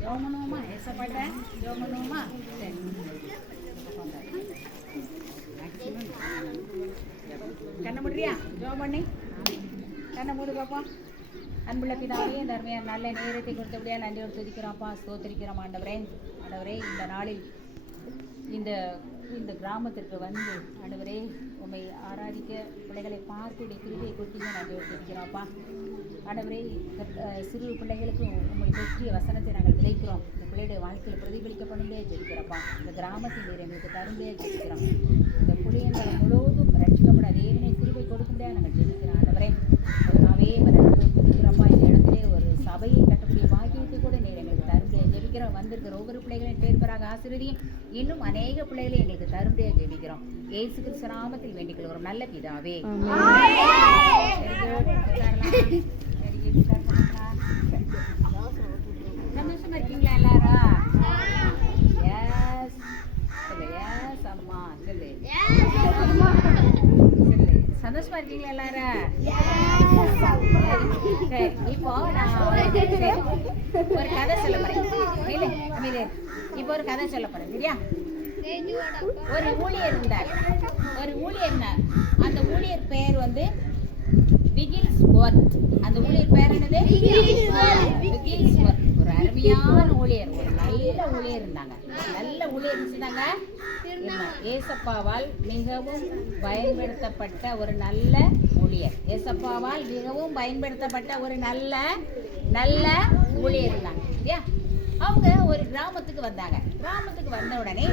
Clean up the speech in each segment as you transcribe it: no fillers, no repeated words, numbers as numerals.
ஜெபம் பண்ணுவோமா? ஏசப்பாட்ட ஜெபம் பண்ணுவோமா? சரி, கண்ணை மூடுறியா? ஜெபம் பண்ணி கண்ணை மூடு பார்ப்போம். அன்புள்ள பிதாவே, இந்த அருமையான நல்ல நேரத்தை கொடுத்தபடியா நன்றியோடு துதிக்கிறோம்ப்பா, ஸ்தோத்திரிக்கிறோம். ஆண்டவரே, இந்த நாளில் இந்த கிராமத்திற்கு வந்து ஆண்டவரே உண்மை ஆராதிக்க பிள்ளைகளை பார்த்து கிருபையை கொடுத்தீங்க நன்றியோடு துதிக்கிறோம்ப்பா. ஆண்டவரே, சிறு பிள்ளைகளுக்கு உண்மை பற்றிய வசனத்தை நாங்கள் விதைக்கிறோம். இந்த பிள்ளையுடைய வாழ்க்கையில் பிரதிபலிக்கப்படும்பே ஜெபிக்கிறோம்ப்பா. இந்த கிராமத்தின் நீர் எங்களுக்கு தரும்பே ஜெபிக்கிறோம். இந்த புளியங்களை முழுவதும் ரட்சிக்கப்பட தேவனை கிருபை கொடுக்கும்படியா நாங்கள் ஜெபிக்கிறோம். ஆண்டவரே, நாவே துதிக்கிறோம்ப்பா. இந்த இடத்துல ஒரு சபையை கட்டக்கூடிய பாக்கியத்தை கூட நீர் எங்களுக்கு தரும்பே ஜெபிக்கிறோம். வந்திருக்கிற ஒவ்வொரு பிள்ளைகளின் பேர் பெறாக ஆசீர்வதியும். இன்னும் அநேக பிள்ளைகளை எங்களுக்கு தரும்பே ஜெபிக்கிறோம். இயேசு கிறிஸ்து நாமத்தில் வேண்டிக் கொள்கிறோம் நல்ல பிதாவே. சந்தோஷமா இருக்கீங்களா எல்லாரும்? எஸ் எஸ் அம்மா சொல்லு. சந்தோஷமா இருக்கீங்களா எல்லாரும்? சரி, இப்போ நான் ஒரு கதை சொல்ல போறேன். இப்போ ஒரு கதை சொல்ல போறேன், சரியா? ஒரு ஊழியர் இருந்தார். அந்த ஊழியர் பேர் வந்து விகில்ஸ்வொர்த். அந்த ஊழியர் பேர் என்னது? விகில்ஸ்வொர்த். ஒரு அருமையான ஊழியர், ஒரு நல்ல ஊழியர் இருந்தாங்க. நல்ல ஊழியர் இருந்தாங்க. ஏசப்பாவால் மிகவும் பயன்படுத்தப்பட்ட ஒரு நல்ல ஊழியர். ஏசப்பாவால் மிகவும் பயன்படுத்தப்பட்ட ஒரு நல்ல ஊழியர் இருந்தாங்க, சரியா? அவங்க ஒரு கிராமத்துக்கு வந்தாங்க. கிராமத்துக்கு வந்த உடனே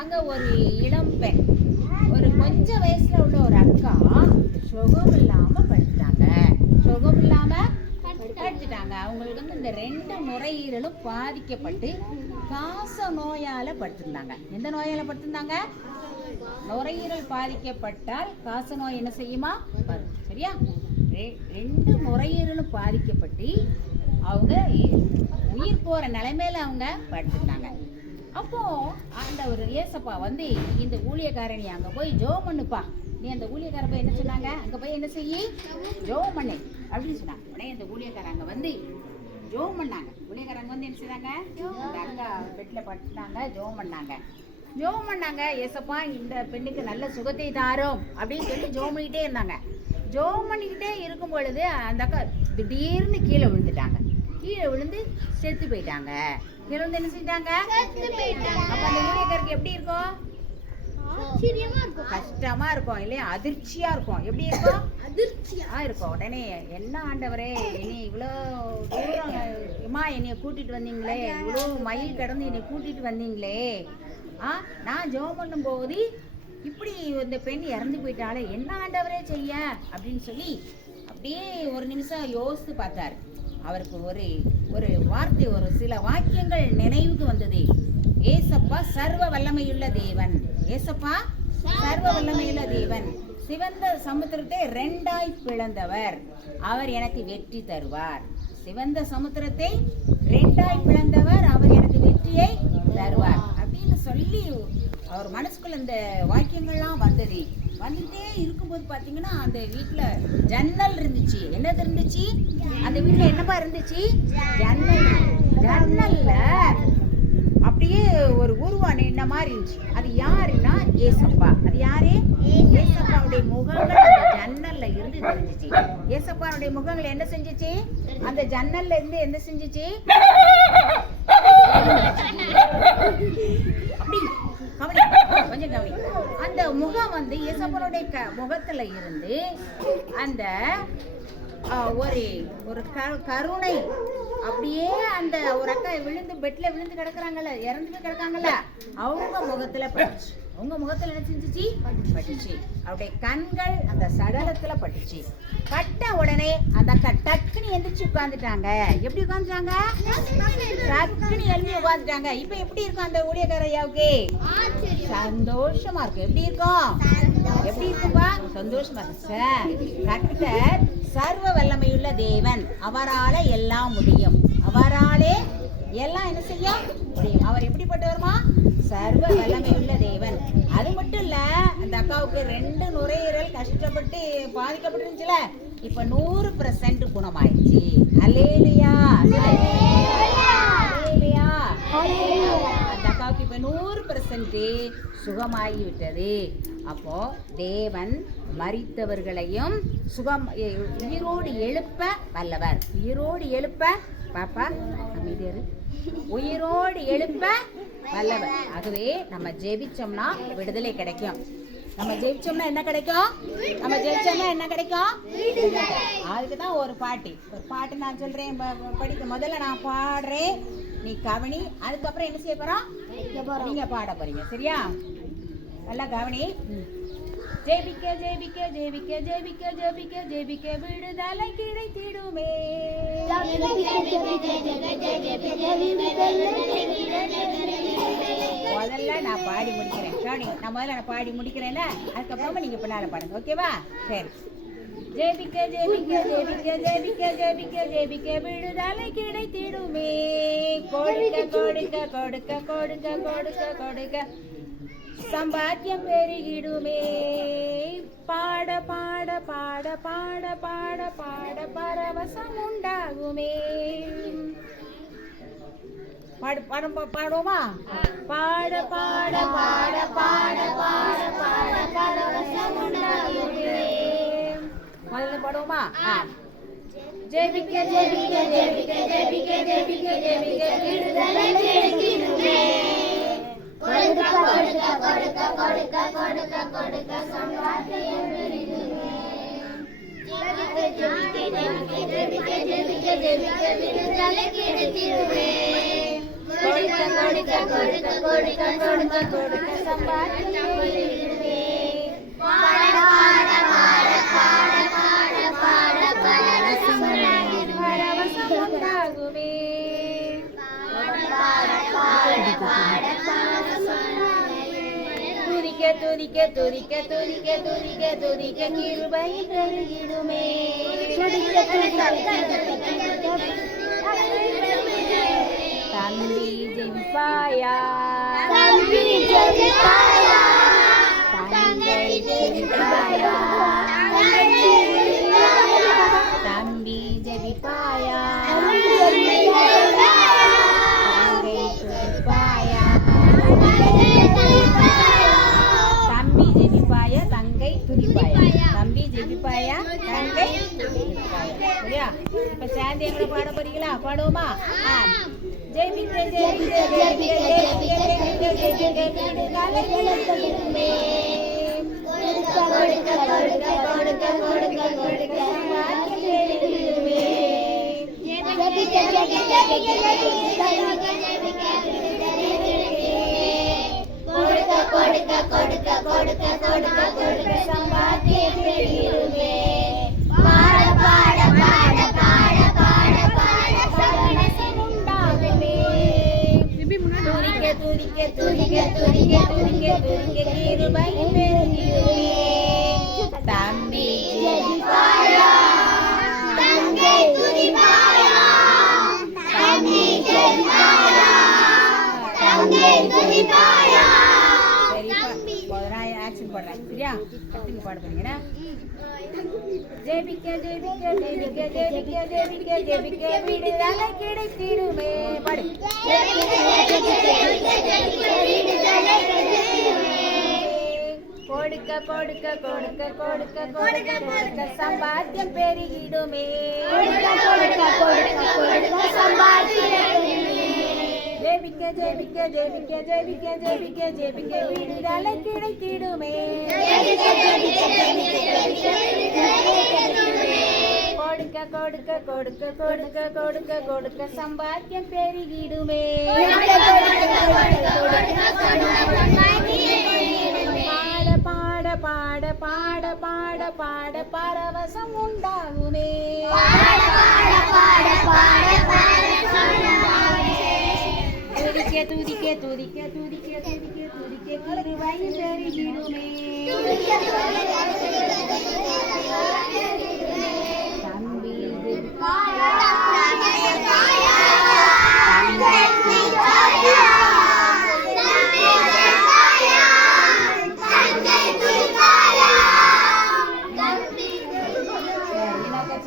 அங்கே ஒரு இளம் பெண், ஒரு கொஞ்சம் வயசுல உள்ள ஒரு அக்கா சுகம் இல்லாமல் படுத்துட்டாங்க. அவங்களுக்கு வந்து இந்த 2 நுரையீரலும் பாதிக்கப்பட்டு காச நோயால படுத்திருந்தாங்க. எந்த நோயால படுத்திருந்தாங்க? நுரையீரல் பாதிக்கப்பட்டால் காச நோய் என்ன செய்யுமா? வரும், சரியா? 2 நுரையீரலும் பாதிக்கப்பட்டு அவங்க உயிர் போற நிலைமையில அவங்க படுத்திருந்தாங்க. அப்போ அந்த ஒரு ஏசப்பா வந்து இந்த ஊழியக்காரனி அங்க போய் ஜெபம் பண்ணுப்பா, நீ அந்த ஊழியக்கார போய் என்ன சொன்னாங்க, அங்க போய் என்ன செய்யி ஜெபம் பண்ணு அப்படின்னு சொன்னாங்க. உடனே அந்த ஊழியக்காரங்க அங்க வந்து ஜெபம் பண்ணாங்க. ஊழியக்காரங்க வந்து என்ன செய்றாங்க, அந்த அக்கா பெட்ல படுத்துட்டாங்க, ஜெபம் பண்ணாங்க. ஏசப்பா இந்த பெண்ணுக்கு நல்ல சுகத்தை தாரும் அப்படின்னு சொல்லி ஜெபம் பண்ணிக்கிட்டே இருந்தாங்க. ஜெபம் பண்ணிக்கிட்டே இருக்கும் பொழுது அந்த அக்கா திடீர்னு கீழே விழுந்து செத்து போயிட்டாங்க. கீழே வந்து என்ன செஞ்சாங்க? அப்ப அந்த ஊழியக்காரருக்கு எப்படி இருக்கும்? கஷ்டமா இருக்கும் இல்லையா? அதிர்ச்சியா இருக்கும். எப்படி இருக்கும்? அதிர்ச்சியா இருக்கும். உடனே என்ன ஆண்டவரே, என்னை இவ்வளோ தூரம் என்னைய கூட்டிட்டு வந்தீங்களே, இவ்வளோ மைல் கடந்து என்னை கூட்டிட்டு வந்தீங்களே, நான் ஜெபம் பண்ணும் போது இப்படி இந்த பெண் இறந்து போயிட்டாலே, என்ன ஆண்டவரே செய்ய அப்படின்னு சொல்லி அப்படியே ஒரு நிமிஷம் யோசித்து பார்த்தாரு. அவருக்கு ஒரு வார்த்தை, ஒரு சில வாக்கியங்கள் நினைவுக்கு வந்தது. ஏசப்பா சர்வ வல்லமையுள்ள தேவன். ஏசப்பா சர்வ வல்லமையுள்ள தேவன். சிவந்த சமுத்திரத்தை 2ஆய் பிளந்தவர். அவர் எனக்கு வெற்றி தருவார். சிவந்த சமுத்திரத்தை 2ஆய் பிளந்தவர், அவர் எனக்கு வெற்றியை தருவார் அப்படின்னு சொல்லி அவர் மனசுக்குள்ள இந்த வாக்கியங்கள்லாம் வந்தது. வந்துட்டே இருக்கும்போது பார்த்தீங்கன்னா அந்த வீட்டில் ஜன்னல் இருந்துச்சு. என்னது இருந்துச்சு? அந்த வீட்டில் என்னப்பா இருந்துச்சு? ஜன்னல்ல அப்படியே ஒரு உருவம் என்ன மாதிரி இருந்துச்சு. அது யாருன்னா ஏசப்பா. அது யாரு? ஏசப்பாவுடைய முகங்கள் அந்த ஜன்னல்ல இருந்து தெரிஞ்சிச்சு. ஏசப்பாவுடைய முகங்கள் என்ன செஞ்சிச்சு? அந்த ஜன்னல்ல இருந்து என்ன செஞ்சிச்சு? அப்படி கொஞ்சம் கவனி. அந்த முகம் வந்து ஏசப்பாவுடைய முகத்துல இருந்து அந்த ஒரு கருணை அப்படியே அந்த ஒரு அக்கா பெட்ல விழுந்து கிடக்குறாங்கல்ல, இறந்து போய் கிடக்காங்கல்ல, அவங்க முகத்துல பட்டுச்சு. அவங்க முகத்துல என்ன செஞ்சிச்சு? பட்டுச்சு. அவருடைய கண்கள் அந்த சடலத்துல பட்டுச்சு. பட்ட உடனே அந்த அக்கா டக்குன்னு எந்திரிச்சு உட்காந்துட்டாங்க. எப்படி உட்காந்துட்டாங்க? டக்குன்னு எழுதி உட்காந்துட்டாங்க. இப்ப எப்படி இருக்கும் அந்த ஊழியக்கார ஐயாவுக்கு? சந்தோஷமா இருக்கும். எப்படி இருக்கும்பா? சந்தோஷமா இருக்கு. கர்த்தர் சர்வ வல்லமையுள்ள தேவன். அவரால எல்லாம் முடியும். அவராலே எல்லாம் என்ன செய்ய முடியும். அவர் எப்படிப்பட்டவருமா? சர்வ வல்லமையுள்ள தேவன். அது மட்டும் இல்ல, அந்த அக்காவுக்கு 2 நுரையீரல் கஷ்டப்பட்டு பாதிக்கப்பட்டிருந்துச்சுல, இப்ப 100% குணமாயிடுச்சு. அல்லேலூயா. அவன் 100% சுகமாகிவிட்டது. அப்போ தேவன் மரித்தவர்களையும் உயிரோடு எழுப்ப வல்லவர். உயிரோடு எழுப்ப பாப்பா அமைதியாரு, உயிரோடு எழுப்ப வல்லவர். ஆகவே நம்ம ஜெபிச்சோம்னா விடுதலை கிடைக்கும். நம்ம ஜெயிச்சோம்னா என்ன கிடைக்கும்? நம்ம ஜெயிச்சோம்னா என்ன கிடைக்கும்? அதுக்கு தான் ஒரு பாட்டு நான் சொல்றேன், படிக்க. முதல்ல நான் பாடுறேன், நீ கவனி. அதுக்கப்புறம் என்ன செய்ய போறோம்? நீங்க பாட போறீங்க. சரியா? நல்லா கவனி. ஜெபிக்க ஜெபிக்க ஜெபிக்க ஜெபிக்க ஜெபிக்க ஜெபிக்க விடுதலை கிடைத்திடுமே. முதல்ல நான் பாடி முடிக்கிறேன். நான் பாடி முடிக்கிறேன்ல, அதுக்கப்புறமா நீங்க பின்னால பாடுங்க. ஓகேவா? சரி. ஜெபிக்க ஜெபிக்க ஜெபிக்க ஜெபிக்க ஜெபிக்க ஜெபிக்க விடுதலை கிடைத்திடுமே. கொடுக்க கொடுக்க கொடுக்க கொடுக்க கொடுக்க கொடுக்க சம்பாத்தியம் பெருகிடுமே. பாட பாட பாட பாட பாட பாட பரவசம் உண்டாகுமே. பாடுவோமா? பாட பாட பாட பாட பாட பாட பரவசம் உண்டாகுமே. முதல்ல பாடுவோமா? ஜெபிக்க ஜெபிக்க ஜெபிக்க ஜெபிக்க ஜெபிக்க ஜெபிக்க விடுதலை கிடைத்திடுமே. கொடுக்க கொடுக்க கொடுக்க கொடுக்க கொடுக்க கொடுக்க சம்பாத்தியம் பெருகுமே. ஜெபிக்க ஜெபிக்க ஜெபிக்க ஜெபிக்க ஜெபிக்க விடுதலை கிடைத்திடுமே. கொடுக்க கொடுக்க கொடுக்க கொடுக்க கொடுக்க கொடுக்க சம்பாத்தியம் பெருகுமே. பாட பாட பாட பாட பாட பாட பரவசம் உண்டாகுமே. பாட பாட பாட துதிக்க துதிக்க துதிக்க துதிக்க துதிக்க துதிக்க கிருபை பெருகிடுமே. தம்பி ஜெபிப்பாயா, தம்பி ஜெபிப்பாயா, தங்கை ஜெபிப்பாயா, தம்பி ஜெபிப்பாயா, தங்கை ஜெபிப்பாயா, தம்பி ஜெபிப்பாயா, தங்கை துதிப்பாயா. தம்பி ஜெபிப்பாயா, தங்கை துதிப்பாயா. சரியா? இப்ப சேர்ந்து எங்களை பாட போறீங்களா? பாடுவோமா? ஜெபிக்க ஜெபிக்க ஜெபிக்க ஜெபிக்க ஜெபிக்க ஜெபிக்க விடுதலை கிடைத்திடுமே. கொடுக்க கொடுக்க கொடுக்க கொடுக்க கொடுக்க கொடுக்க சம்பாத்தியம் பெருகுமே. ஜெபிக்க ஜெபிக்க ஜெபிக்க ஜெபிக்க ஜெபிக்க விடுதலை கிடைத்திடுமே. கொடுக்க கொடுக்க கொடுக்க கொடுக்க கொடுக்க கொடுக்க சம்பாத்தியம் பெருகுமே. பாட பாட பாட பாட பாட பாட பரவசம் உண்டாகுமே. துதிக்க துதிக்க துதிக்க துதிக்க துதிக்க துதிக்க கிருபை பெருகிடுமே. தம்பி ஜெபிப்பாயா, தங்கை துதிப்பாயா, தம்பி ஜெபிப்பாயா, தங்கை துதிப்பாயா. ஆக்ஷன் போடுறேன். சரியா? கத்திங்க பாட போறீங்க. ஜெபிக்க ஜெபிக்க ஜெபிக்க ஜெபிக்க ஜெபிக்க ஜெபிக்க விடுதலை கிடைத்திடுமே. பாடு. கொடுக்க கொடுக்க கொடுக்க கொடுக்க கொடுக்க கொடுக்க சம்பாத்தியம் பெருகிடுமே. ஜெபிக்க ஜெபிக்க ஜெபிக்க ஜெபிக்க ஜெபிக்க ஜெபிக்க விடுதலை கிடைத்திடுமே. கொடுக்க கொடுக்க கொடுக்க கொடுக்க கொடுக்க கொடுக்க சம்பாத்தியம் பெருகிடுமே. பாட பாட பாட பாட பாட பரவசம் உண்டாகுமே. துதிக்க துதிக்க துதிக்க துதிக்க துதிக்க துதிக்க கிருபை பெருகிடுமே. தம்பி ஜெபிப்பாயா,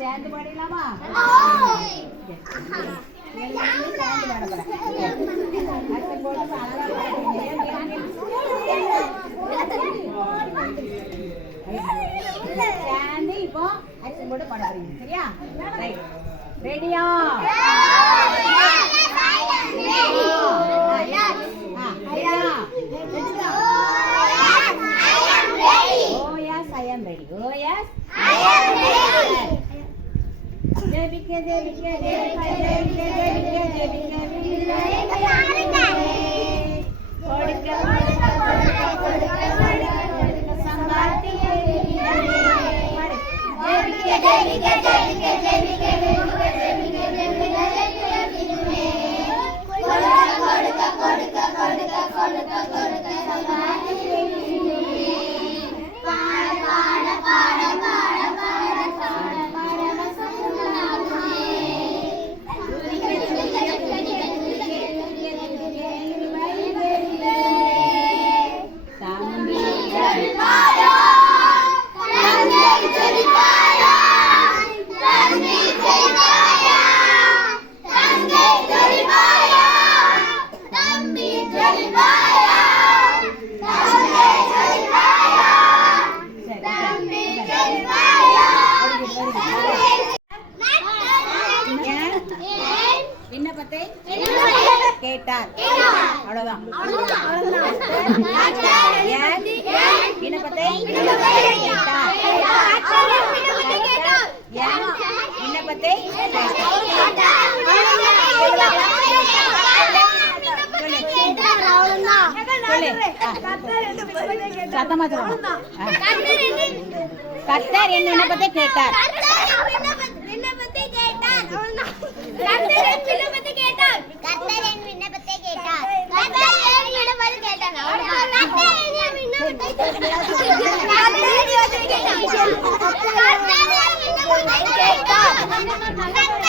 சேர்ந்து பாடிடலாமா? இப்போ ஆக்ஷன் போட்டு பாட போறீங்க சரியா? ரைட். ரெடியா? Oh yes, I am ready. Oh yes, I am ready. ஜெபிக்க ஜெபிக்க ஜெபிக்க ஜெபிக்க ஜெபிக்க ஜெபிக்க கொடுக்க கொடுக்க கொடுக்க கொடுக்க கொடுக்க சம்பாதி ஜெபிக்க ஜெபிக்க ஜெபிக்க ஜெபிக்க ஜெபிக்க ஜெபிக்க கொடுக்க கொடுக்க கொடுக்க கொடுக்க கொடுக்க சம்பாதி பாட பாட பாட பாட பாட பாட விண்ணப்பத்தை கேட்டார். அவ்வளவுதான். விண்ணப்பத்தை கேட்டார். விண்ணப்பத்தை சத்தமா சொல்லணும். கர்த்தர் என் விண்ணப்பத்தை கேட்டார்.